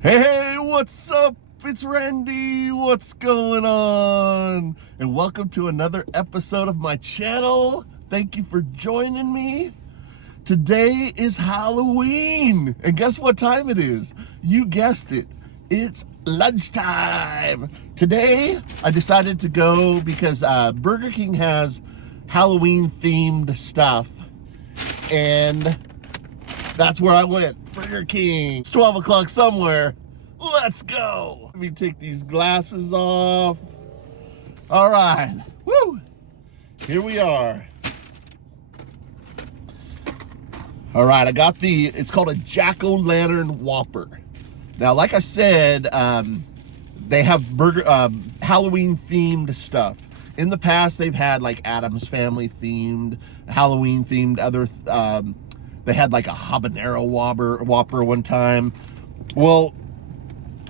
Hey, what's up? It's Randy. What's going on? And welcome to another episode of my channel. Thank you for joining me. Today is Halloween. And guess what time it is? You guessed it. It's lunchtime. Today, I decided to go because Burger King has Halloween themed stuff. And that's where I went. Burger King. It's 12 o'clock somewhere. Let's go. Let me take these glasses off. All right. Woo. Here we are. All right. I got it's called a Jack-o'-lantern Whopper. Now, like I said, they have Halloween themed stuff. In the past, they've had like Addams Family themed, Halloween themed, other they had like a habanero Whopper one time. Well,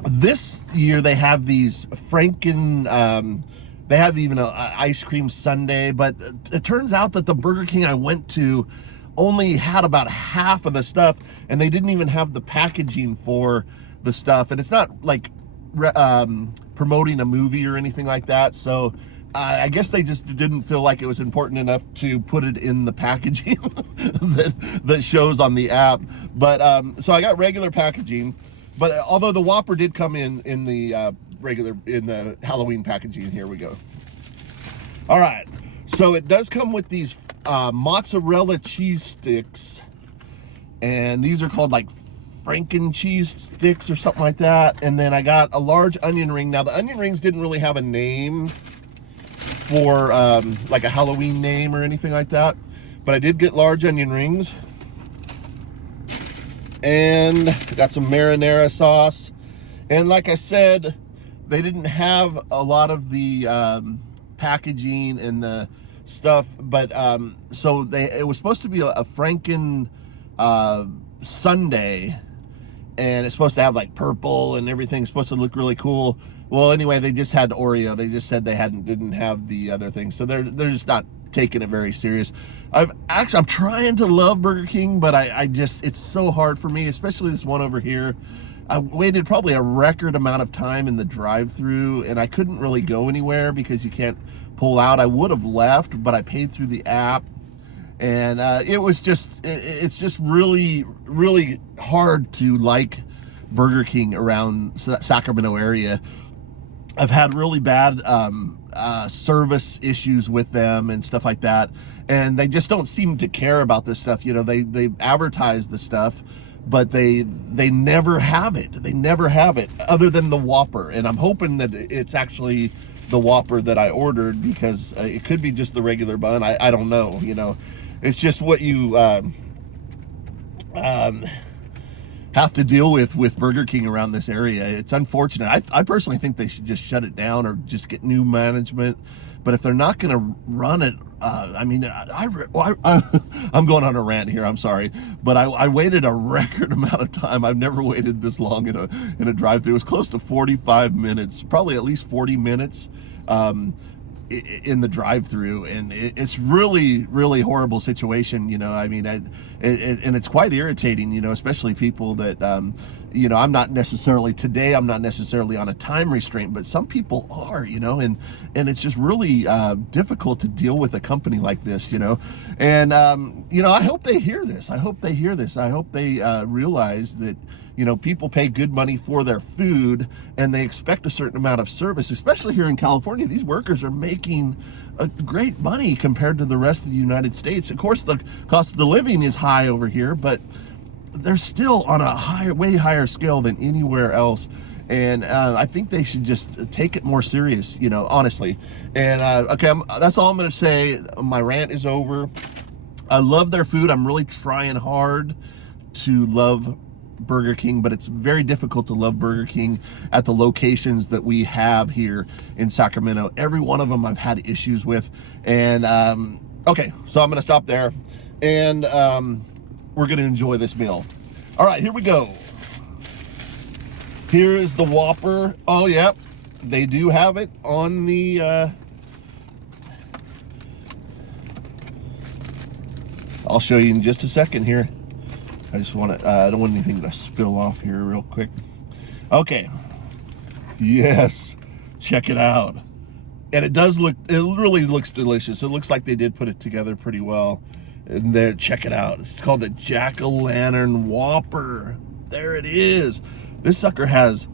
this year they have these they have even an ice cream sundae, but it turns out that the Burger King I went to only had about half of the stuff, and they didn't even have the packaging for the stuff. And it's not like promoting a movie or anything like that. So I guess they just didn't feel like it was important enough to put it in the packaging that shows on the app. But so I got regular packaging, but although the Whopper did come in the the Halloween packaging. Here we go. All right, so it does come with these mozzarella cheese sticks, and these are called like Franken cheese sticks or something like that. And then I got a large onion ring. Now the onion rings didn't really have a name for like a Halloween name or anything like that, but I did get large onion rings, and got some marinara sauce. And like I said, they didn't have a lot of the packaging and the stuff, but so it was supposed to be a Franken sundae, and it's supposed to have like purple and everything. It's supposed to look really cool. Well, anyway, they just had Oreo. They just said they didn't have the other thing, so they're just not taking it very serious. I'm trying to love Burger King, but it's so hard for me, especially this one over here. I waited probably a record amount of time in the drive-through, and I couldn't really go anywhere because you can't pull out. I would have left, but I paid through the app, and it's just really, really hard to like Burger King around Sacramento area. I've had really bad service issues with them and stuff like that, and they just don't seem to care about this stuff. You know, they advertise the stuff, but they never have it. They never have it other than the Whopper, and I'm hoping that it's actually the Whopper that I ordered, because it could be just the regular bun. I don't know. You know, it's just what you have to deal with Burger King around this area. It's unfortunate. I personally think they should just shut it down or just get new management. But if they're not going to run it, I mean, I'm going on a rant here. I'm sorry, but I waited a record amount of time. I've never waited this long in a drive-thru. It was close to 45 minutes, probably at least 40 minutes. In the drive-through, and it's really, really horrible situation. You know, I mean, and it's quite irritating, you know, especially people that you know, I'm not necessarily on a time restraint, but some people are, you know, and it's just really difficult to deal with a company like this, you know. And you know, I hope they hear this. I hope they realize that, you know, people pay good money for their food, and they expect a certain amount of service. Especially here in California, these workers are making great money compared to the rest of the United States. Of course, the cost of the living is high over here, but they're still on a way higher scale than anywhere else. And I think they should just take it more serious, you know, honestly. And okay, that's all I'm going to say. My rant is over. I love their food. I'm really trying hard to love Burger King, but it's very difficult to love Burger King at the locations that we have here in Sacramento. Every one of them I've had issues with. And okay, so I'm going to stop there, and we're going to enjoy this meal. All right, here we go. Here is the Whopper. Oh, yep, they do have it on the I'll show you in just a second here. I just want to, I don't want anything to spill off here real quick. Okay. Yes. Check it out. And it does look, it really looks delicious. It looks like they did put it together pretty well. And there, check it out. It's called the Jack-o'-lantern Whopper. There it is. This sucker has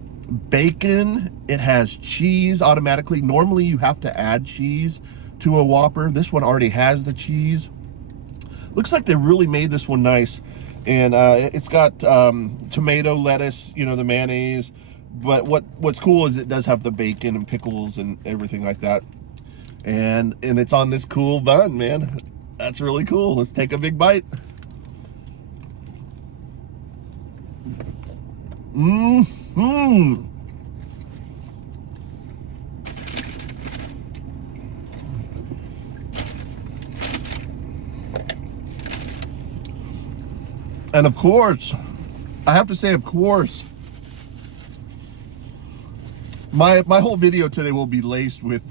bacon. It has cheese automatically. Normally you have to add cheese to a Whopper. This one already has the cheese. Looks like they really made this one nice. And it's got tomato, lettuce, you know, the mayonnaise. But what's cool is it does have the bacon and pickles and everything like that. And it's on this cool bun, man. That's really cool. Let's take a big bite. Mm-hmm. And of course, I have to say, of course, my whole video today will be laced with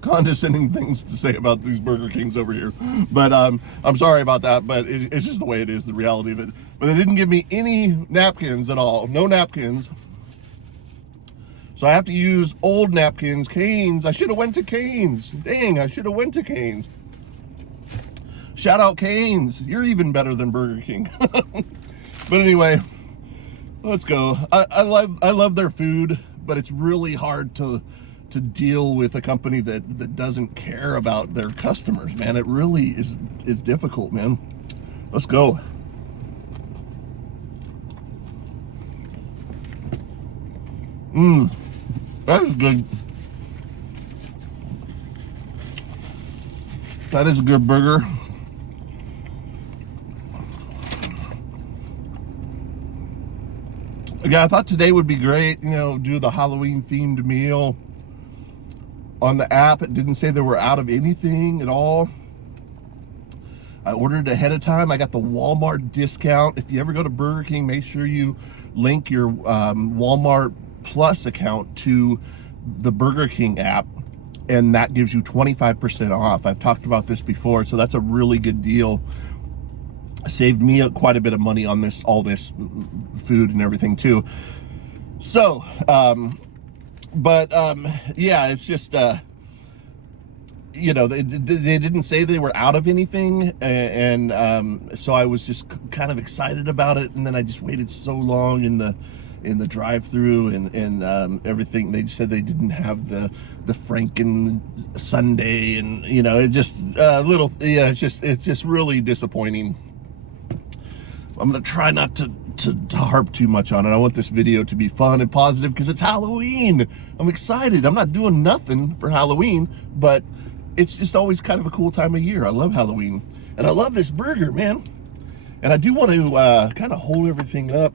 condescending things to say about these Burger Kings over here. But I'm sorry about that, but it's just the way it is, the reality of it. But they didn't give me any napkins at all. No napkins. So I have to use old napkins. Cane's. I should have went to Cane's. Dang, I should have went to Cane's. Shout out Cane's. You're even better than Burger King. But anyway, let's go. I love their food, but it's really hard to deal with a company that doesn't care about their customers, man. It really is difficult, man. Let's go. That is good. That is a good burger. Yeah, I thought today would be great, you know, do the Halloween themed meal. On the app, it didn't say they were out of anything at all. I ordered ahead of time. I got the Walmart discount. If you ever go to Burger King, make sure you link your Walmart Plus account to the Burger King app, and that gives you 25% off. I've talked about this before, so that's a really good deal. Saved me quite a bit of money on all this food and everything too. So, yeah, it's just, you know, they didn't say they were out of anything, and so I was just kind of excited about it, and then I just waited so long in the drive-through and everything. They said they didn't have the Franken Sunday, and you know, it just it's just really disappointing. I'm gonna try not to harp too much on it. I want this video to be fun and positive because it's Halloween. I'm excited. I'm not doing nothing for Halloween, but it's just always kind of a cool time of year. I love Halloween, and I love this burger, man. And I do want to kind of hold everything up,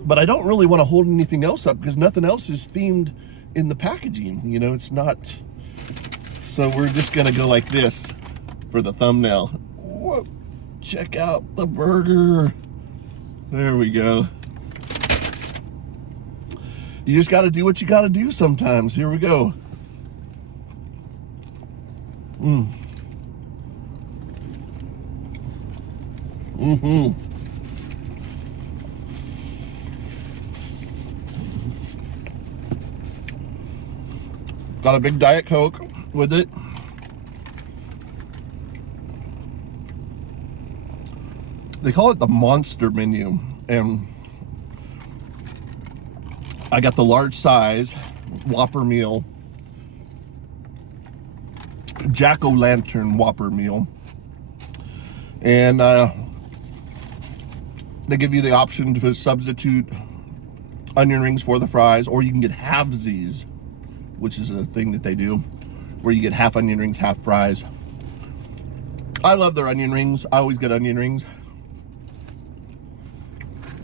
but I don't really want to hold anything else up because nothing else is themed in the packaging. You know, it's not. So we're just gonna go like this for the thumbnail. Whoa. Check out the burger. There we go. You just got to do what you got to do sometimes. Here we go. Got a big Diet Coke with it. They call it the monster menu, and I got the large size Whopper meal, Jack-o'-lantern Whopper meal, and they give you the option to substitute onion rings for the fries, or you can get halvesies, which is a thing that they do, where you get half onion rings, half fries. I love their onion rings. I always get onion rings.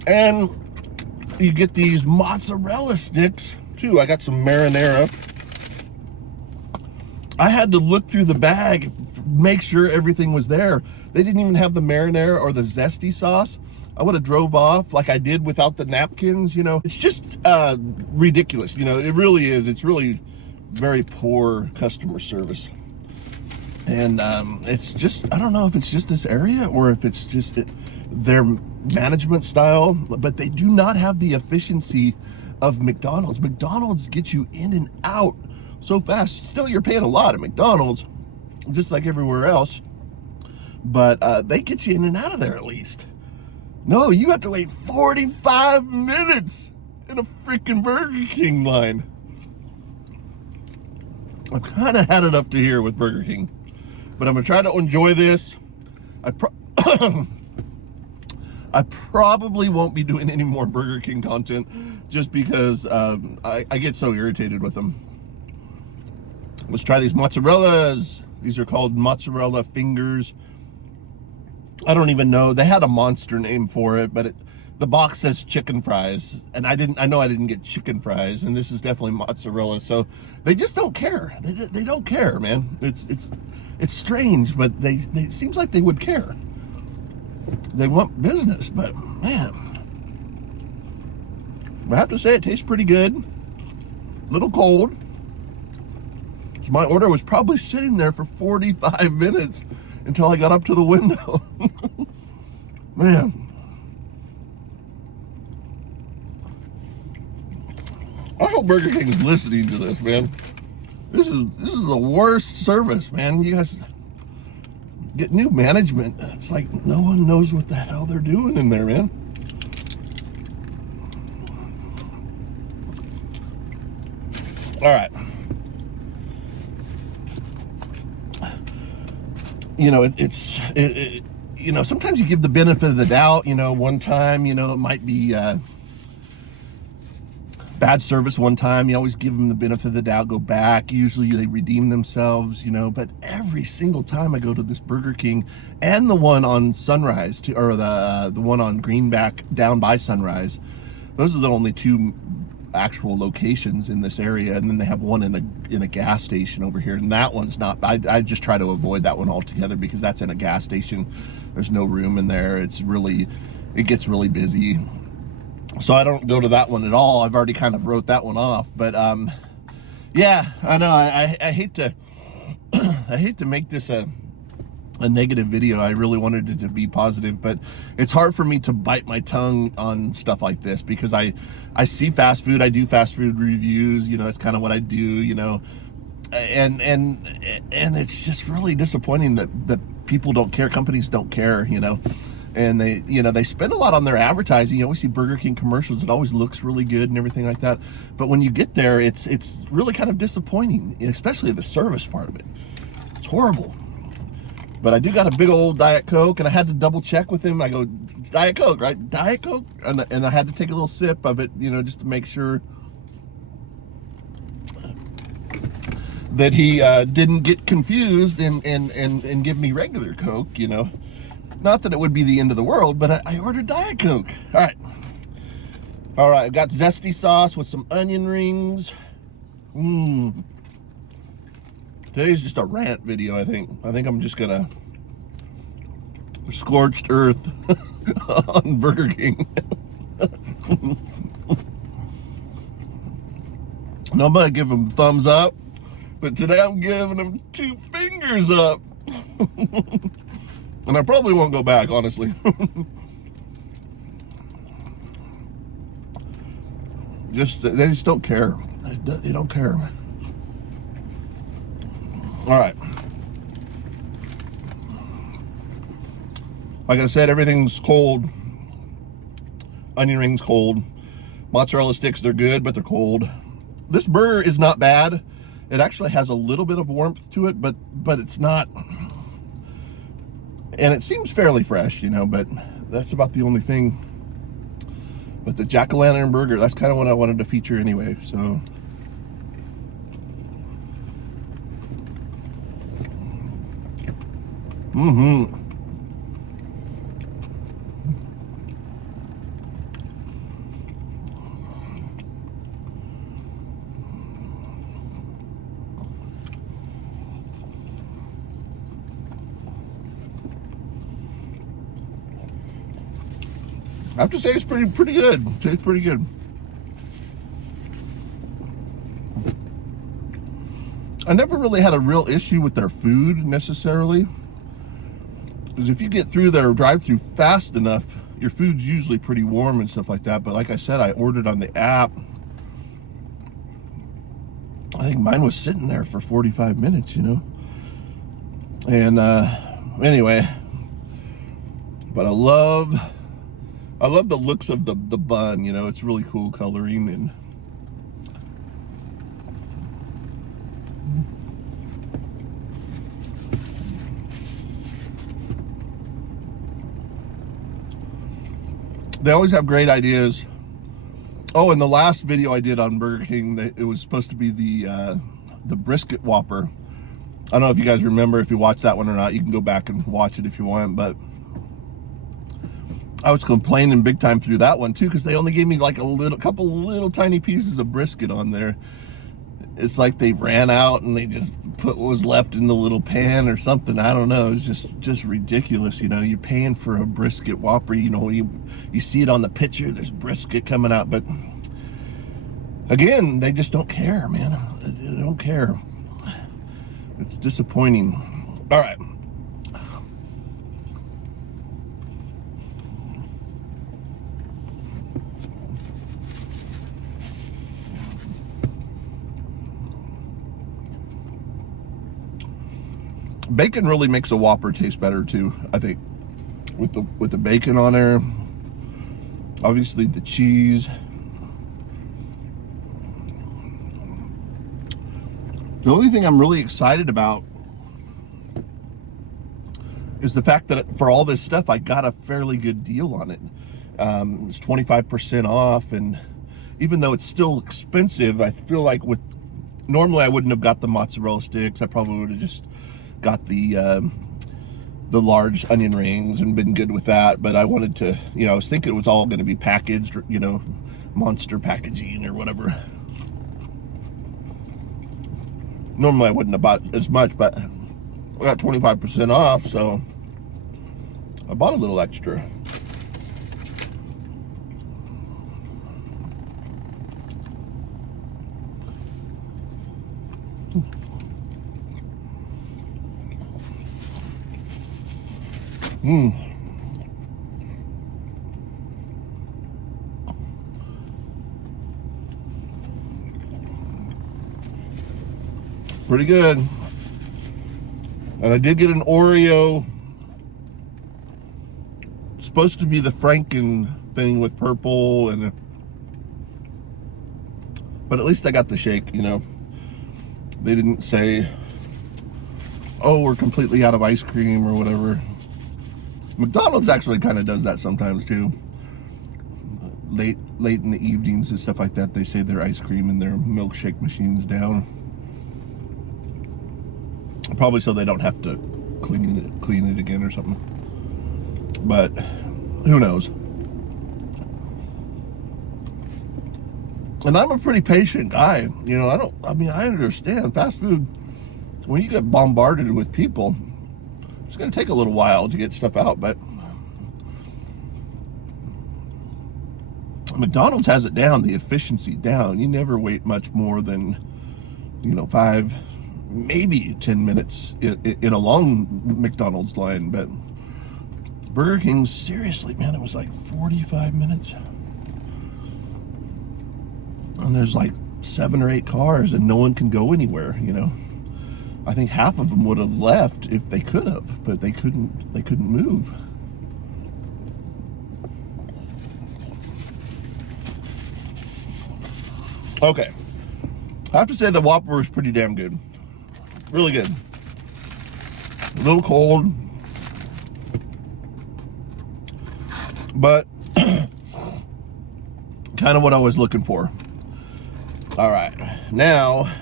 And you get these mozzarella sticks too. I got some marinara. I had to look through the bag, make sure everything was there. They didn't even have the marinara or the zesty sauce. I would have drove off like I did without the napkins, you know. It's just ridiculous, you know. It really is. It's really very poor customer service. And it's just, I don't know if it's just this area or if it's just their management style, but they do not have the efficiency of McDonald's. McDonald's gets you in and out so fast. Still, you're paying a lot at McDonald's, just like everywhere else, but they get you in and out of there at least. No, you have to wait 45 minutes in a freaking Burger King line. I've kind of had it up to here with Burger King, but I'm gonna try to enjoy this. I probably won't be doing any more Burger King content just because I get so irritated with them. Let's try these mozzarellas. These are called mozzarella fingers. I don't even know. They had a monster name for it, but the box says chicken fries, and I know I didn't get chicken fries, and this is definitely mozzarella. So they just don't care. They don't care, man. It's strange, but they it seems like they would care. They want business, but man, I have to say it tastes pretty good. A little cold. So my order was probably sitting there for 45 minutes until I got up to the window. Man, I hope Burger King is listening to this, man. This is the worst service, man. You guys get new management. It's like no one knows what the hell they're doing in there, man. All right. You know, you know, sometimes you give the benefit of the doubt. You know, one time, you know, it might be bad service one time. You always give them the benefit of the doubt, go back. Usually they redeem themselves, you know, but every single time I go to this Burger King, and the one on Sunrise, or the one on Greenback down by Sunrise, those are the only two actual locations in this area, and then they have one in a gas station over here, and that one's not. I just try to avoid that one altogether because that's in a gas station. There's no room in there. It gets really busy, so I don't go to that one at all. I've already kind of wrote that one off. But yeah, I know I hate to I hate to make this a negative video. I really wanted it to be positive, but it's hard for me to bite my tongue on stuff like this because I see fast food. I do fast food reviews, you know, that's kind of what I do, you know, and it's just really disappointing that people don't care, companies don't care, you know, and they spend a lot on their advertising. You always see Burger King commercials. It always looks really good and everything like that, but when you get there, it's really kind of disappointing, especially the service part of it. It's horrible. But I do got a big old Diet Coke, and I had to double check with him. I go, Diet Coke, right? Diet Coke? And I had to take a little sip of it, you know, just to make sure that he didn't get confused and give me regular Coke, you know. Not that it would be the end of the world, but I ordered Diet Coke. All right, I've got zesty sauce with some onion rings. Today's just a rant video, I think. I think I'm just gonna scorched earth on Burger King. No, I'm gonna give them thumbs up, but today I'm giving them 2 fingers up. And I probably won't go back, honestly. They just don't care. They don't care, man. All right. Like I said, everything's cold. Onion rings cold. Mozzarella sticks, they're good, but they're cold. This burger is not bad. It actually has a little bit of warmth to it, but it's not. And it seems fairly fresh, you know, but that's about the only thing. But the jack-o'-lantern burger, that's kind of what I wanted to feature anyway, so. I have to say it's pretty good. It's pretty good. I never really had a real issue with their food necessarily, because if you get through their drive-through fast enough, your food's usually pretty warm and stuff like that. But like I said, I ordered on the app. I think mine was sitting there for 45 minutes, you know. And anyway, but I love the looks of the bun, you know. It's really cool coloring. And they always have great ideas. Oh, and the last video I did on Burger King, it was supposed to be the brisket Whopper. I don't know if you guys remember, if you watched that one or not. You can go back and watch it if you want, but I was complaining big time through that one too, because they only gave me like a couple little tiny pieces of brisket on there. It's like they ran out and they just put what was left in the little pan or something. I don't know. It's just ridiculous. You know, you're paying for a brisket Whopper. You know, you see it on the picture. There's brisket coming out, but again, they just don't care, man. They don't care. It's disappointing. All right. Bacon really makes a Whopper taste better too, I think. With the bacon on there. Obviously the cheese. The only thing I'm really excited about is the fact that for all this stuff, I got a fairly good deal on it. It's 25% off, and even though it's still expensive, I feel like normally I wouldn't have got the mozzarella sticks. I probably would have just got the large onion rings and been good with that. But I wanted to, you know, I was thinking it was all going to be packaged, you know, monster packaging or whatever. Normally I wouldn't have bought as much, but I got 25% off, so I bought a little extra. Pretty good. And I did get an Oreo. It's supposed to be the Franken thing with purple, but at least I got the shake, you know. They didn't say, oh, we're completely out of ice cream or whatever. McDonald's actually kind of does that sometimes too. Late in the evenings and stuff like that, they say their ice cream and their milkshake machine's down. Probably so they don't have to clean it again or something. But who knows? And I'm a pretty patient guy. You know, I understand fast food, when you get bombarded with people, it's going to take a little while to get stuff out, but McDonald's has it down, the efficiency down. You never wait much more than, you know, 5, maybe 10 minutes in a long McDonald's line. But Burger King, seriously, man, it was like 45 minutes. And there's like 7 or 8 cars and no one can go anywhere, you know. I think half of them would have left if they could have, but they couldn't move. Okay. I have to say the Whopper was pretty damn good. Really good. A little cold, but kind of what I was looking for. All right, now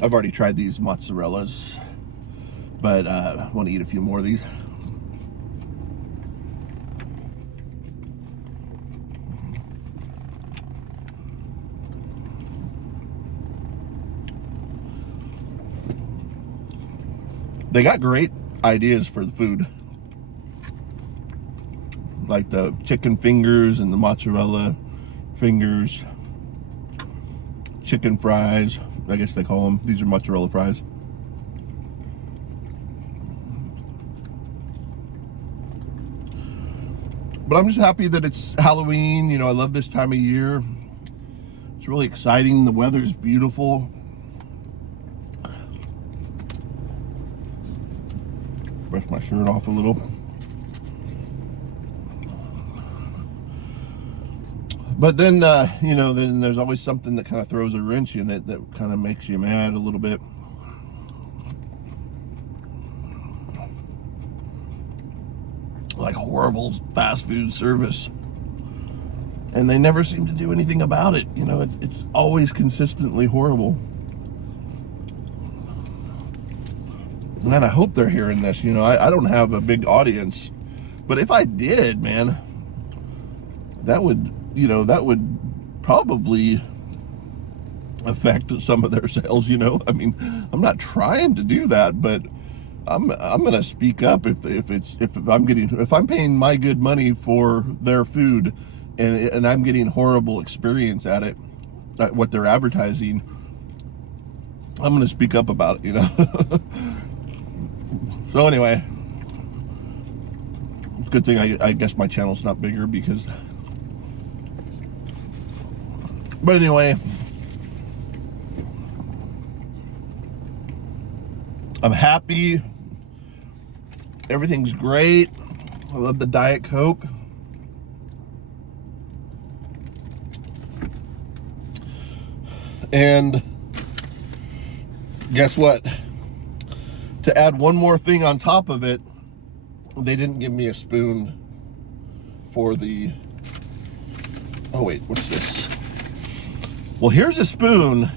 I've already tried these mozzarellas, but I want to eat a few more of these. They got great ideas for the food, like the chicken fingers and the mozzarella fingers, chicken fries, I guess they call them. These are mozzarella fries. But I'm just happy that it's Halloween. You know, I love this time of year. It's really exciting. The weather's beautiful. Brush my shirt off a little. But then, you know, then there's always something that kind of throws a wrench in it that kind of makes you mad a little bit. Like horrible fast food service. And they never seem to do anything about it. You know, it's always consistently horrible. Man, I hope they're hearing this. You know, I don't have a big audience. But if I did, man, that would, you know, that would probably affect some of their sales, you know. I mean, I'm not trying to do that, but I'm gonna speak up if I'm paying my good money for their food and I'm getting horrible experience at it, at what they're advertising. I'm gonna speak up about it, you know. So anyway, good thing I guess my channel's not bigger because. But anyway, I'm happy. Everything's great. I love the Diet Coke. And guess what? To add one more thing on top of it, they didn't give me a spoon for the... Oh wait, what's this? Well, here's a spoon,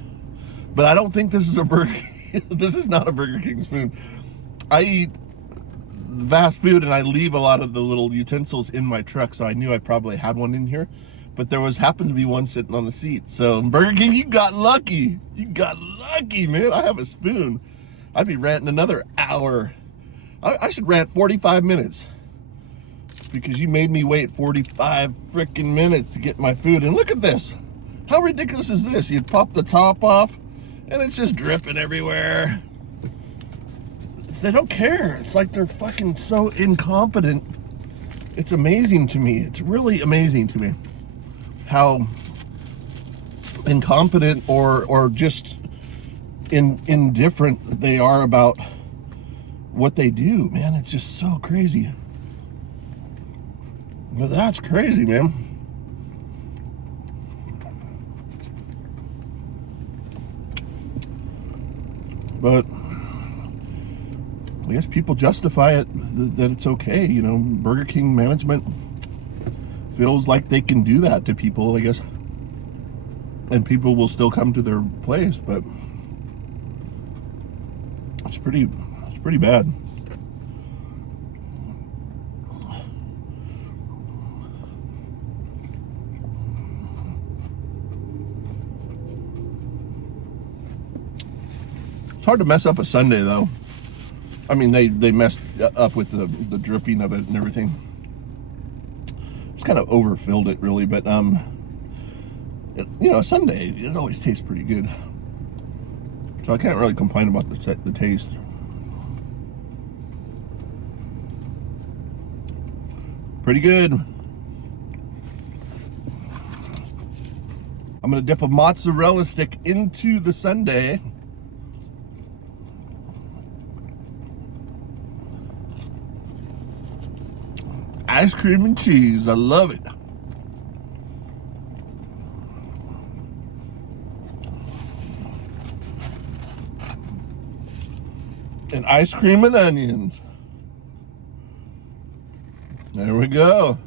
but I don't think this is a Burger This is not a Burger King spoon. I eat fast food and I leave a lot of the little utensils in my truck, so I knew I probably had one in here, but there happened to be one sitting on the seat. So Burger King, you got lucky. You got lucky, man. I have a spoon. I'd be ranting another hour. I should rant 45 minutes because you made me wait 45 freaking minutes to get my food. And look at this. How ridiculous is this? You pop the top off and it's just dripping everywhere. They don't care. It's like they're fucking so incompetent. It's amazing to me. It's really amazing to me how incompetent or just indifferent they are about what they do, man. It's just so crazy. Well, that's crazy, man. But I guess people justify it that it's okay, you know. Burger King management feels like they can do that to people, I guess, and people will still come to their place, but it's pretty bad. It's hard to mess up a Sunday, though. I mean, they messed up with the dripping of it and everything. It's kind of overfilled it, really, but you know, Sunday it always tastes pretty good, so I can't really complain about the taste. Pretty good. I'm gonna dip a mozzarella stick into the sundae. Ice cream and cheese, I love it. And ice cream and onions. There we go.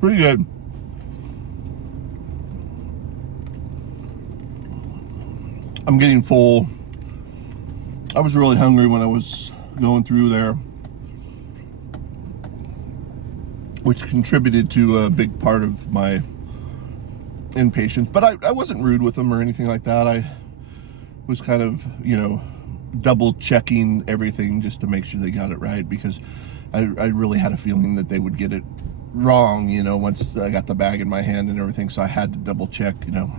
Pretty good. I'm getting full. I was really hungry when I was going through there, which contributed to a big part of my impatience. But I wasn't rude with them or anything like that. I was kind of, you know, double checking everything just to make sure they got it right, because I really had a feeling that they would get it wrong, you know, once I got the bag in my hand and everything. So I had to double check, you know.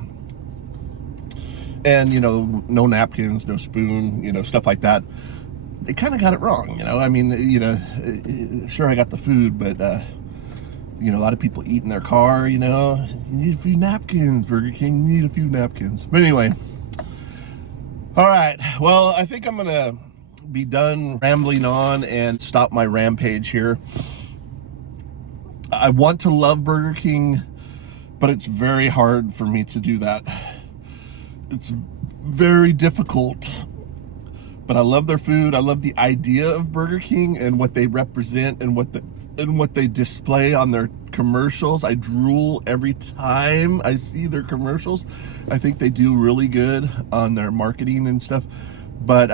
And, you know, no napkins, no spoon, you know, stuff like that. They kind of got it wrong, you know. I mean, you know, sure, I got the food, but, you know, a lot of people eat in their car, you know. You need a few napkins, Burger King, you need a few napkins. But anyway, all right, well, I think I'm going to be done rambling on and stop my rampage here. I want to love Burger King, but it's very hard for me to do that. It's very difficult, but I love their food. I love the idea of Burger King and what they represent and what they display on their commercials. I drool every time I see their commercials. I think they do really good on their marketing and stuff, but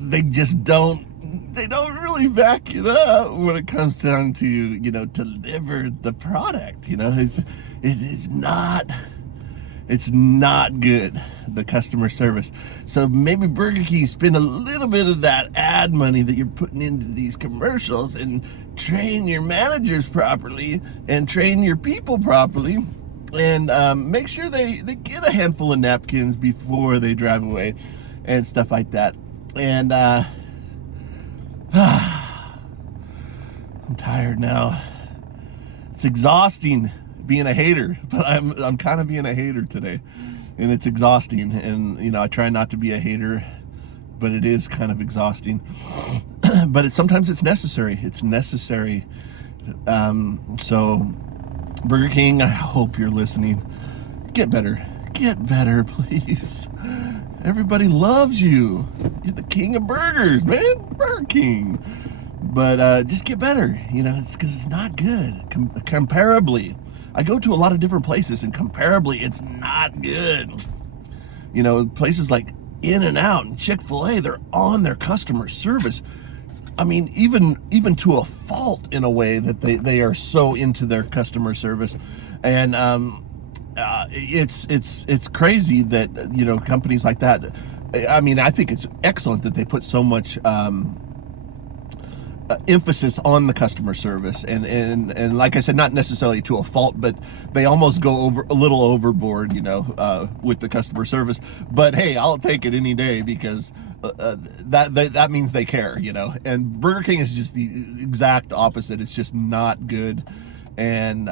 they just don't really back it up when it comes down to, you know, deliver the product. You know, it's not good, the customer service. So maybe Burger King spend a little bit of that ad money that you're putting into these commercials and train your managers properly and train your people properly, and make sure they get a handful of napkins before they drive away and stuff like that. And I'm tired now. It's exhausting being a hater, but I'm kind of being a hater today, and it's exhausting. And you know, I try not to be a hater, but it is kind of exhausting. But sometimes it's necessary. It's necessary. So Burger King, I hope you're listening. Get better, please. Everybody loves you. You're the king of burgers, man. Burger King. But just get better. You know, it's because it's not good. Comparably, I go to a lot of different places, and comparably, it's not good. You know, places like In-N-Out and Chick-fil-A, they're on their customer service. I mean, even to a fault, in a way, that they are so into their customer service. And it's crazy that, you know, companies like that, I mean, I think it's excellent that they put so much emphasis on the customer service, and like I said, not necessarily to a fault, but they almost go a little overboard, you know, with the customer service. But hey, I'll take it any day, because that means they care, you know. And Burger King is just the exact opposite. It's just not good. And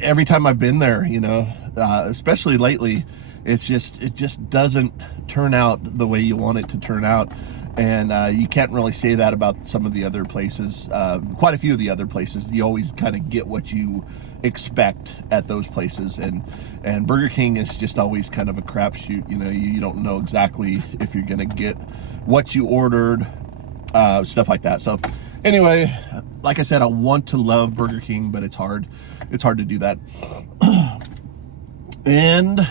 every time I've been there, you know, especially lately, it just doesn't turn out the way you want it to turn out. And you can't really say that about some of the other places. Quite a few of the other places, you always kind of get what you expect at those places. And Burger King is just always kind of a crapshoot. You know, you don't know exactly if you're going to get what you ordered, stuff like that. So anyway, like I said, I want to love Burger King, but it's hard. It's hard to do that. And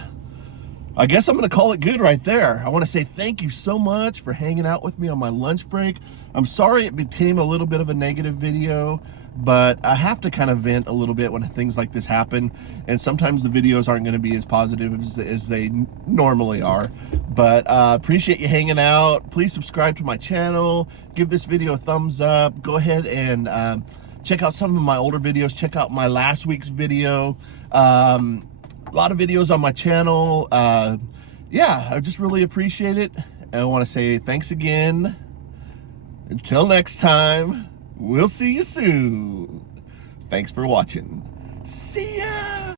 I guess I'm going to call it good right there. I want to say thank you so much for hanging out with me on my lunch break. I'm sorry it became a little bit of a negative video, but I have to kind of vent a little bit when things like this happen. And sometimes the videos aren't going to be as positive as they normally are. But appreciate you hanging out. Please subscribe to my channel. Give this video a thumbs up. Go ahead and check out some of my older videos. Check out my last week's video. A lot of videos on my channel. Yeah, I just really appreciate it. I want to say thanks again. Until next time, we'll see you soon. Thanks for watching. See ya!